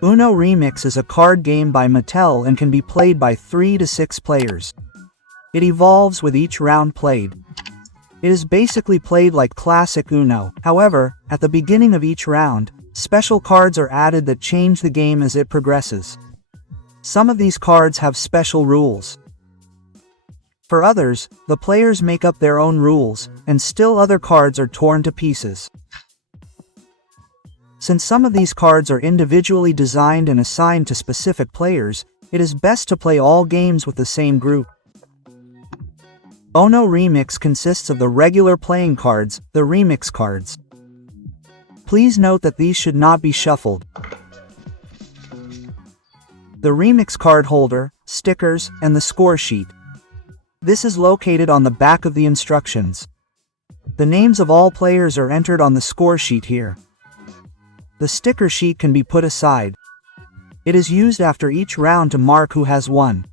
Uno Remix is a card game by Mattel and can be played by 3 to 6 players. It evolves with each round played. It is basically played like classic Uno. However, at the beginning of each round, special cards are added that change the game as it progresses. Some of these cards have special rules. For others, the players make up their own rules, and still other cards are torn to pieces. Since some of these cards are individually designed and assigned to specific players, it is best to play all games with the same group. Uno Remix consists of the regular playing cards, the Remix cards. Please note that these should not be shuffled. The Remix card holder, stickers, and the score sheet. This is located on the back of the instructions. The names of all players are entered on the score sheet here. The sticker sheet can be put aside. It is used after each round to mark who has won.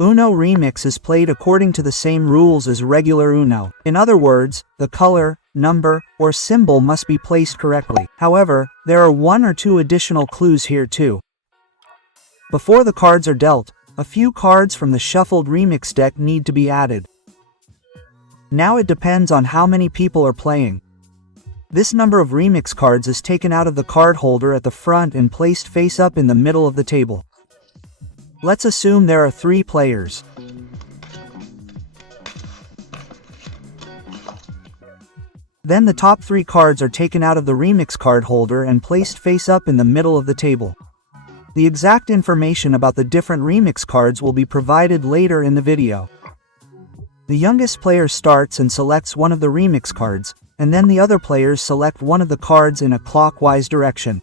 Uno Remix is played according to the same rules as regular Uno. In other words, the color, number, or symbol must be placed correctly. However, there are 1 or 2 additional clues here too. Before the cards are dealt, a few cards from the shuffled Remix deck need to be added. Now it depends on how many people are playing. This number of Remix cards is taken out of the card holder at the front and placed face up in the middle of the table. Let's assume there are 3 players. Then the top 3 cards are taken out of the Remix card holder and placed face up in the middle of the table. The exact information about the different Remix cards will be provided later in the video. The youngest player starts and selects one of the Remix cards, and then the other players select one of the cards in a clockwise direction.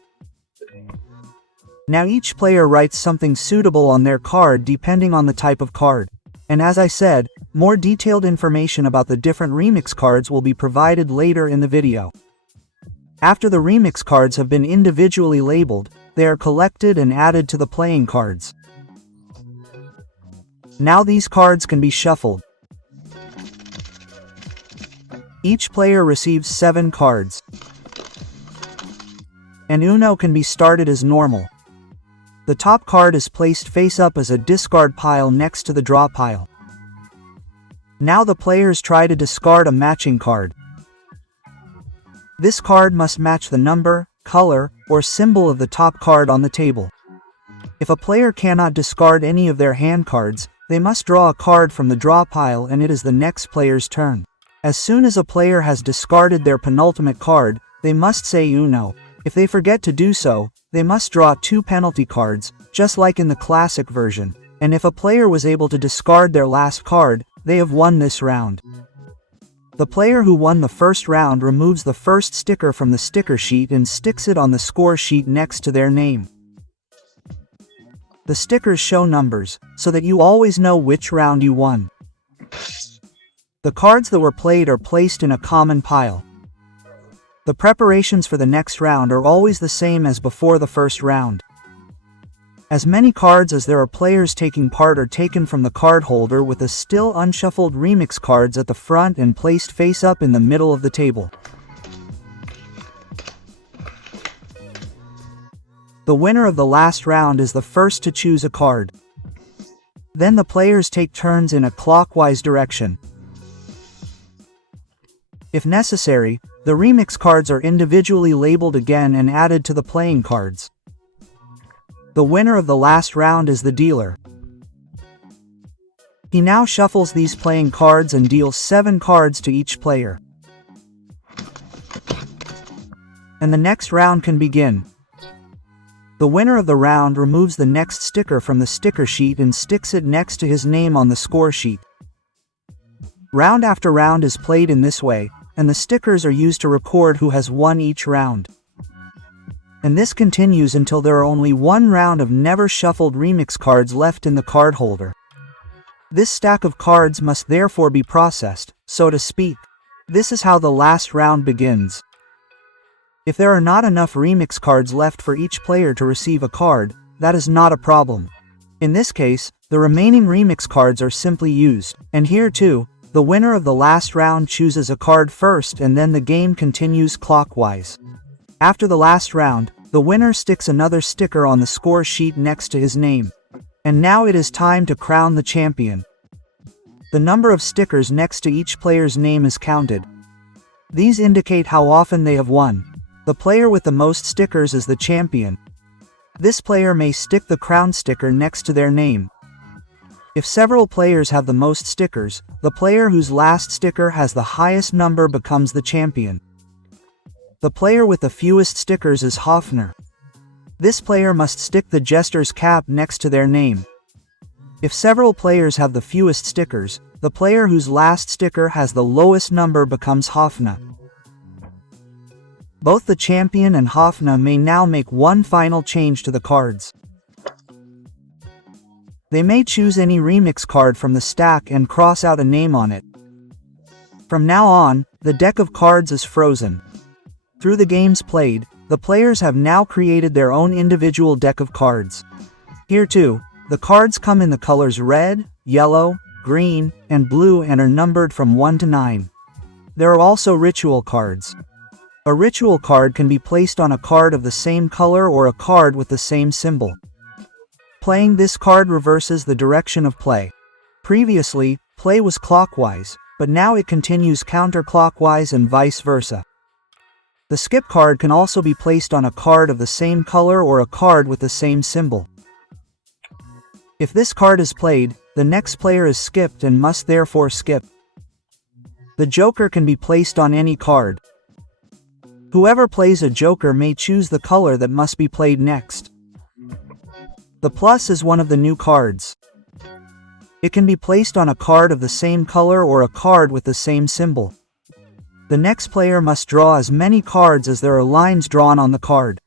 Now each player writes something suitable on their card depending on the type of card. And as I said, more detailed information about the different Remix cards will be provided later in the video. After the Remix cards have been individually labeled, they are collected and added to the playing cards. Now these cards can be shuffled. Each player receives 7 cards. And Uno can be started as normal. The top card is placed face up as a discard pile next to the draw pile. Now the players try to discard a matching card. This card must match the number, color, or symbol of the top card on the table. If a player cannot discard any of their hand cards, they must draw a card from the draw pile and it is the next player's turn. As soon as a player has discarded their penultimate card, they must say Uno. If they forget to do so, they must draw 2 penalty cards, just like in the classic version, and if a player was able to discard their last card, they have won this round. The player who won the first round removes the first sticker from the sticker sheet and sticks it on the score sheet next to their name. The stickers show numbers, so that you always know which round you won. The cards that were played are placed in a common pile. The preparations for the next round are always the same as before the first round. As many cards as there are players taking part are taken from the card holder with the still unshuffled Remix cards at the front and placed face up in the middle of the table. The winner of the last round is the first to choose a card. Then the players take turns in a clockwise direction. If necessary, the Remix cards are individually labeled again and added to the playing cards. The winner of the last round is the dealer. He now shuffles these playing cards and deals 7 cards to each player. And the next round can begin. The winner of the round removes the next sticker from the sticker sheet and sticks it next to his name on the score sheet. Round after round is played in this way, and the stickers are used to record who has won each round. And this continues until there are only 1 round of never shuffled Remix cards left in the card holder. This stack of cards must therefore be processed, so to speak. This is how the last round begins. If there are not enough Remix cards left for each player to receive a card, that is not a problem. In this case, the remaining Remix cards are simply used, and here too, The winner of the last round chooses a card first and then the game continues clockwise. After the last round, the winner sticks another sticker on the score sheet next to his name. And now it is time to crown the champion. The number of stickers next to each player's name is counted. These indicate how often they have won. The player with the most stickers is the champion. This player may stick the crown sticker next to their name. If several players have the most stickers, the player whose last sticker has the highest number becomes the champion. The player with the fewest stickers is Hofner. This player must stick the jester's cap next to their name. If several players have the fewest stickers, the player whose last sticker has the lowest number becomes Hofna. Both the champion and Hofna may now make one final change to the cards. They may choose any remix card from the stack and cross out a name on it. From now on, the deck of cards is frozen. Through the games played, the players have now created their own individual deck of cards. Here too, the cards come in the colors red, yellow, green, and blue and are numbered from 1 to 9. There are also ritual cards. A ritual card can be placed on a card of the same color or a card with the same symbol. Playing this card reverses the direction of play. Previously, play was clockwise, but now it continues counterclockwise and vice versa. The skip card can also be placed on a card of the same color or a card with the same symbol. If this card is played, the next player is skipped and must therefore skip. The joker can be placed on any card. Whoever plays a joker may choose the color that must be played next. The plus is one of the new cards. It can be placed on a card of the same color or a card with the same symbol. The next player must draw as many cards as there are lines drawn on the card.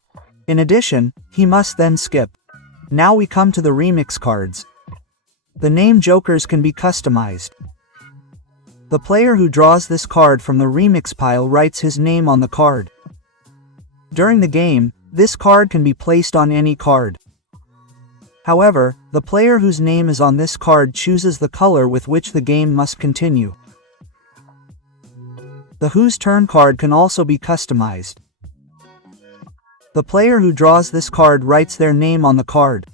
In addition, he must then skip. Now we come to the remix cards. The name jokers can be customized. The player who draws this card from the remix pile writes his name on the card. During the game, this card can be placed on any card. However, the player whose name is on this card chooses the color with which the game must continue. The Whose Turn card can also be customized. The player who draws this card writes their name on the card.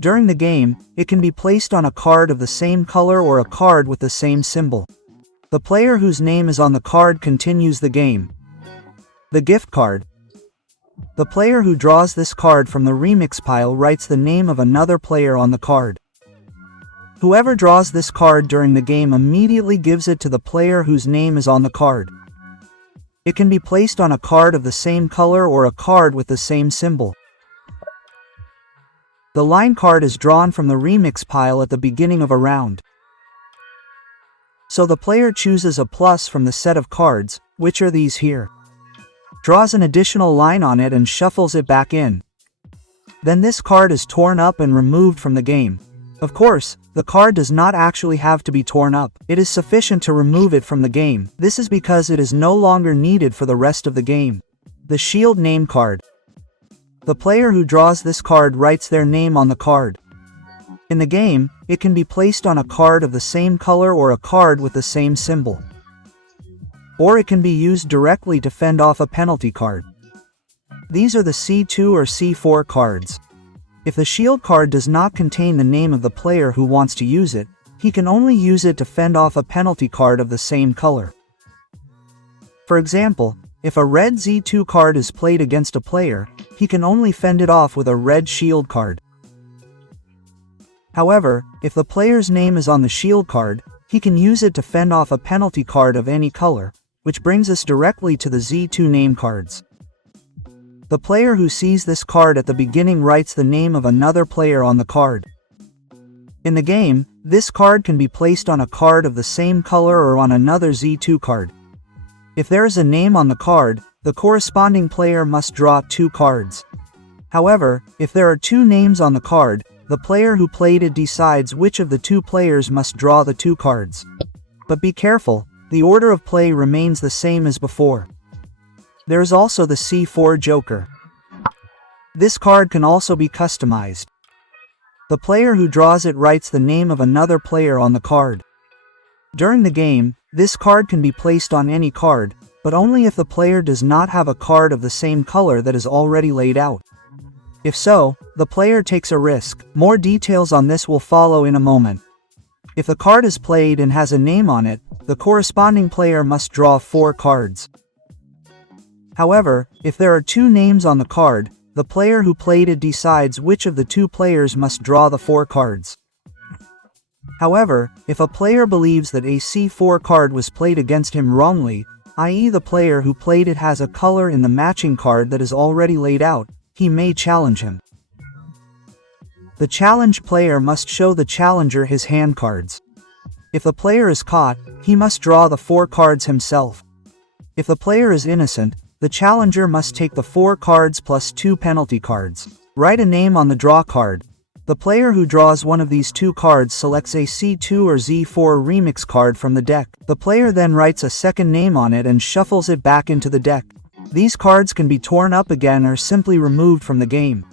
During the game, it can be placed on a card of the same color or a card with the same symbol. The player whose name is on the card continues the game. The Gift card. The player who draws this card from the remix pile writes the name of another player on the card. Whoever draws this card during the game immediately gives it to the player whose name is on the card. It can be placed on a card of the same color or a card with the same symbol. The line card is drawn from the remix pile at the beginning of a round. So the player chooses a plus from the set of cards, which are these here. Draws an additional line on it and shuffles it back in. Then this card is torn up and removed from the game. Of course, the card does not actually have to be torn up. It is sufficient to remove it from the game. This is because it is no longer needed for the rest of the game. The Shield name card. The player who draws this card writes their name on the card. In the game, it can be placed on a card of the same color or a card with the same symbol. Or it can be used directly to fend off a penalty card. These are the C2 or C4 cards. If the shield card does not contain the name of the player who wants to use it, he can only use it to fend off a penalty card of the same color. For example, if a red Z2 card is played against a player, he can only fend it off with a red shield card. However, if the player's name is on the shield card, he can use it to fend off a penalty card of any color, which brings us directly to the Z2 name cards. The player who sees this card at the beginning writes the name of another player on the card. In the game, this card can be placed on a card of the same color or on another Z2 card. If there is a name on the card, the corresponding player must draw 2 cards. However, if there are 2 names on the card, the player who played it decides which of the 2 players must draw the 2 cards. But be careful, the order of play remains the same as before. There is also the C4 Joker. This card can also be customized. The player who draws it writes the name of another player on the card. During the game, this card can be placed on any card, but only if the player does not have a card of the same color that is already laid out. If so, the player takes a risk. More details on this will follow in a moment. If the card is played and has a name on it, the corresponding player must draw 4 cards. However, if there are 2 names on the card, the player who played it decides which of the 2 players must draw the 4 cards. However, if a player believes that a C4 card was played against him wrongly, i.e. the player who played it has a color in the matching card that is already laid out, he may challenge him. The challenged player must show the challenger his hand cards. If the player is caught, he must draw the 4 cards himself. If the player is innocent, the challenger must take the 4 cards plus 2 penalty cards. Write a name on the draw card. The player who draws one of these 2 cards selects a C2 or Z4 remix card from the deck. The player then writes a second name on it and shuffles it back into the deck. These cards can be torn up again or simply removed from the game.